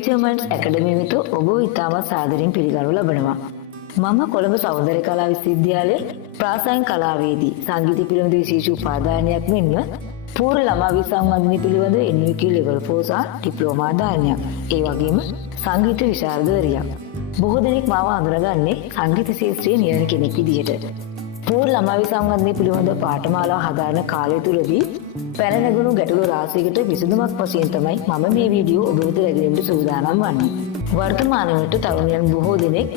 Future මයින්ඩ්ස් ඇකඩමි වෙත ඔබ ඉතාමත් සාදරයෙන් පිළිගනු ලබනවා. මම කොළඹ සෞන්දර්ය කලා විශ්වවිද්‍යාලයේ ප්‍රාසංගික කලාවේදී සංගීත පිළිබඳ විශේෂ උපාධානයක් මෙන්ම පූර්ව ළමා විසංවර්ධනය පිළිබඳ NVQ level 4 සහ ඩිප්ලෝමා දානයක්. ඒ වගේම සංගීත විශාරදවරියක්. බොහෝ දෙනෙක් මාව අඳුරගන්නේ සංගීත ශාස්ත්‍රයේ නියම කෙනෙක් විදිහට. පූර්ව ළමා විසංවර්ධනය පිළිබඳ පාඨමාලාව හදාරන කාලය තුලදී පැන නැගුණු ගැටලු රාශියකට විසඳුමක් වශයෙන් තමයි මම මේ වීඩියෝ ඔබ වෙත රැගෙන්නට සූදානම් වන්නේ. වර්තමාන වලට තරුණයන් බොහෝ දෙනෙක්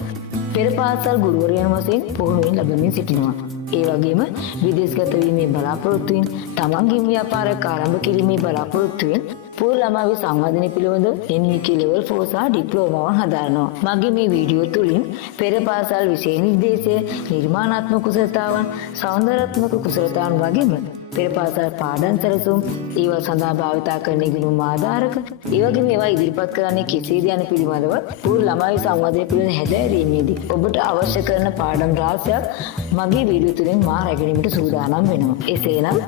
පෙර පාසල් ගුරුවරයන් වශයෙන් පුහුණුවෙන් ලැබෙමින් සිටිනවා. ඒ වගේම විදේශගත වීමේ බලාපොරොත්තුවෙන් තමන්ගේ ව්‍යාපාරයක් ආරම්භ කිරීමේ බලාපොරොත්තුවෙන් පූර්ව ළමා විසංවර්ධනය පිළිබඳ NVQ level 4 සහ ඩිප්ලෝමාවන් හදාරනවා. මගේ මේ වීඩියෝ තුලින් පෙර පාසල් විෂය නිර්දේශය, නිර්මාණාත්මක කුසලතාවන්, සෞන්දර්යාත්මක කුසලතාවන් වගේම පෙර පාසල් පාඩම් සැලසුම්, ඒවා සඳහා භාවිතා කරන ඉගෙනුම් ආධාරක, ඒ වගේම ඒවා ඉදිරිපත් කරන්නේ කෙසේද යන පිළිබඳව පූර්ව ළමා විසංවර්ධනය පිළිබඳ හැදෑරීමේදී ඔබට අවශ්‍ය කරන පාඩම් රාශියක් මගේ වීඩියෝ තුලින් මා රැගෙනීමට සූදානම් වෙනවා. එසේනම්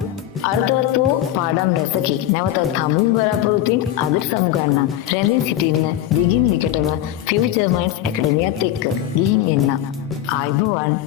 අර්ථවත් වූ පාඩම් රැසකි නැවතත් හමුවීම බලාපොරොත්තුෙන් අදට සමුගන්නම්. රැඳී සිටින්න දිගින් දිගටම ෆියුචර් මයින්ඩ්ස් ඇකඩමියත් එක්ක ගිහින් එන්න. ආයුබෝවන්.